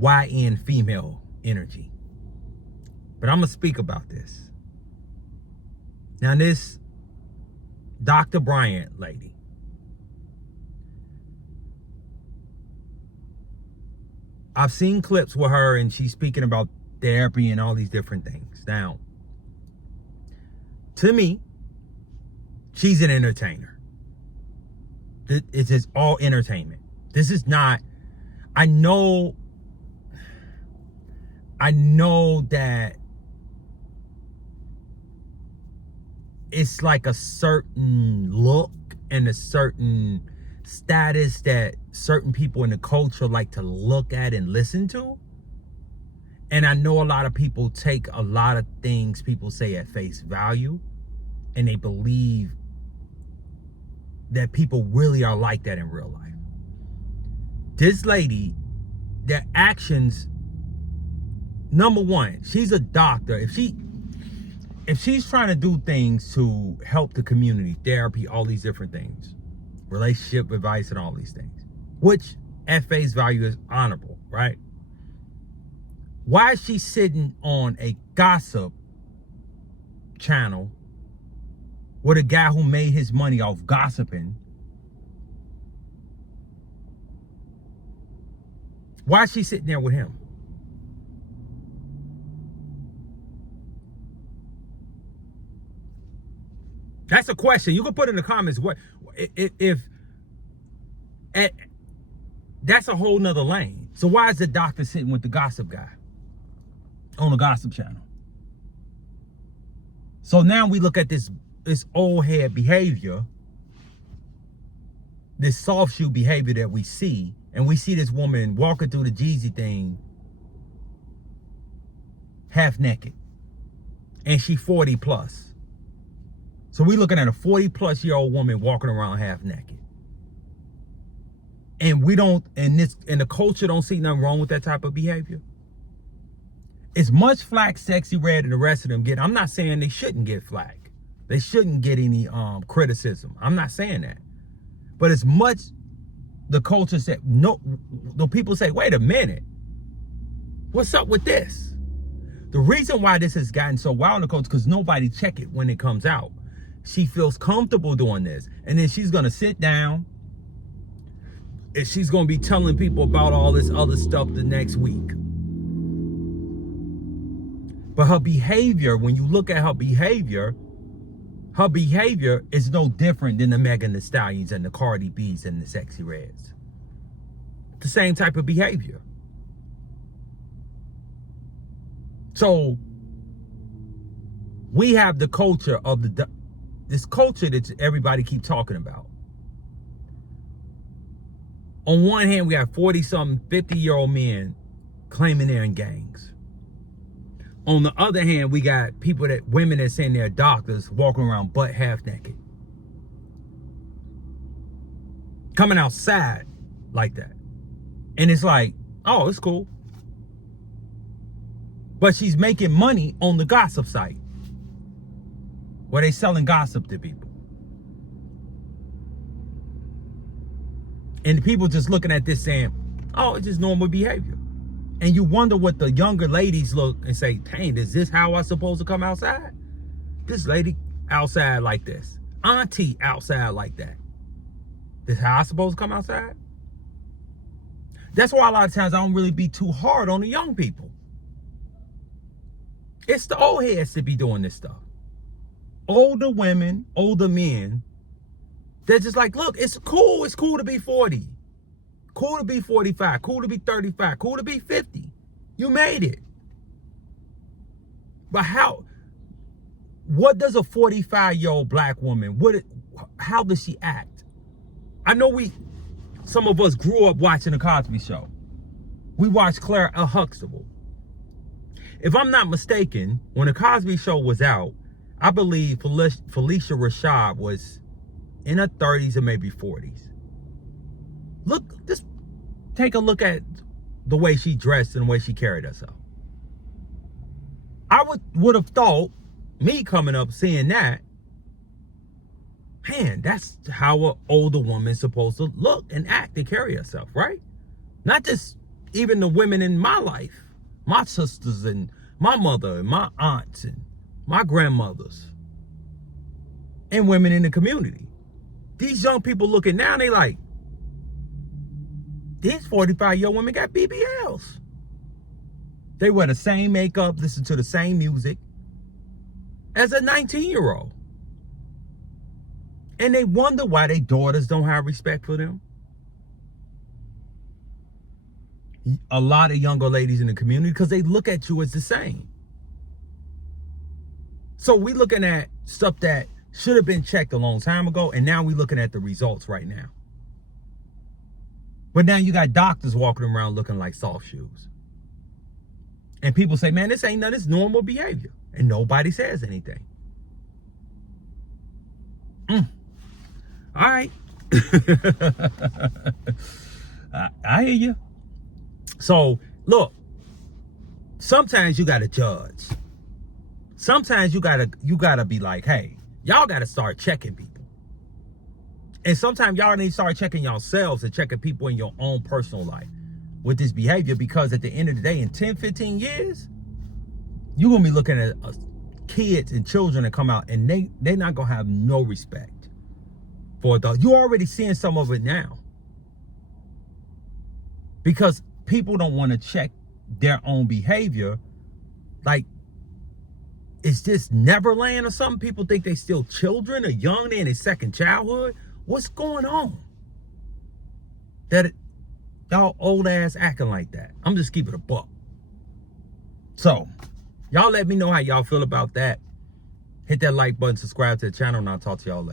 YN female energy. But I'm going to speak about this. Now, this Dr. Bryant lady, I've seen clips with her and she's speaking about therapy and all these different things. Now, to me, she's an entertainer. It's just all entertainment. This is not, I know that it's like a certain look and a certain status that certain people in the culture like to look at and listen to. And I know a lot of people take a lot of things people say at face value, and they believe that people really are like that in real life. This lady, their actions, number one, she's a doctor. If she's trying to do things to help the community, therapy, all these different things, relationship advice and all these things, which at face value is honorable, right? Why is she sitting on a gossip channel with a guy who made his money off gossiping? Why is she sitting there with him? That's a question. You can put in the comments what if that's a whole nother lane. So why is the doctor sitting with the gossip guy on the gossip channel? So now we look at this old head behavior, this soft shoe behavior that we see, and we see this woman walking through the Jeezy thing half naked, and she 40 plus. So we looking at a 40-plus-year-old woman walking around half naked. And we don't, and the culture don't see nothing wrong with that type of behavior. As much flack Sexyy Red and the rest of them get, I'm not saying they shouldn't get flack. They shouldn't get any criticism. I'm not saying that. But as much the culture said, no, the people say, wait a minute, what's up with this? The reason why this has gotten so wild in the culture is because nobody check it when it comes out. She feels comfortable doing this. And then she's going to sit down and she's going to be telling people about all this other stuff the next week. But her behavior, when you look at her behavior is no different than the Megan Thee Stallions and the Cardi B's and the Sexyy Reds. The same type of behavior. So we have the culture of this culture that everybody keep talking about. On one hand, we have 40-something, 50-year-old men claiming they're in gangs. On the other hand, we got women that saying they're doctors walking around butt half naked. Coming outside like that. And it's like, oh, it's cool. But she's making money on the gossip site, where they selling gossip to people. And the people just looking at this saying, oh, it's just normal behavior. And you wonder what the younger ladies look and say, dang, is this how I'm supposed to come outside? This lady outside like this. Auntie outside like that. This how I'm supposed to come outside? That's why a lot of times I don't really be too hard on the young people. It's the old heads that be doing this stuff. Older women, older men, they're just like, look, it's cool to be 40. Cool to be 45, cool to be 35, cool to be 50. You made it. But what does a 45-year-old black woman, how does she act? I know some of us grew up watching the Cosby Show. We watched Claire Huxtable. If I'm not mistaken, when the Cosby Show was out, I believe Felicia Rashad was in her 30s or maybe 40s. Look, just take a look at the way she dressed and the way she carried herself. I would have thought, me coming up seeing that, man, that's how an older woman's supposed to look and act and carry herself, right? Not just even the women in my life, my sisters and my mother and my aunts and my grandmothers and women in the community. These young people looking now, they like, these 45-year-old women got BBLs. They wear the same makeup, listen to the same music as a 19-year-old. And they wonder why their daughters don't have respect for them. A lot of younger ladies in the community, because they look at you as the same. So we looking at stuff that should have been checked a long time ago, and now we looking at the results right now. But now you got doctors walking around looking like soft shoes. And people say, man, this ain't none, it's normal behavior. And nobody says anything. All right. I hear you. So, look, sometimes you got to judge. Sometimes you gotta be like, hey, y'all got to start checking people. And sometimes y'all need to start checking yourselves and checking people in your own personal life with this behavior, because at the end of the day, in 10, 15 years, you're going to be looking at kids and children that come out, and they're not going to have no respect for adults. You're already seeing some of it now, because people don't want to check their own behavior. Like, is this Neverland or something? People think they still children or young, they're in their second childhood. What's going on? That y'all old ass acting like that. I'm just keeping it a buck. So, y'all let me know how y'all feel about that. Hit that like button, subscribe to the channel, and I'll talk to y'all later.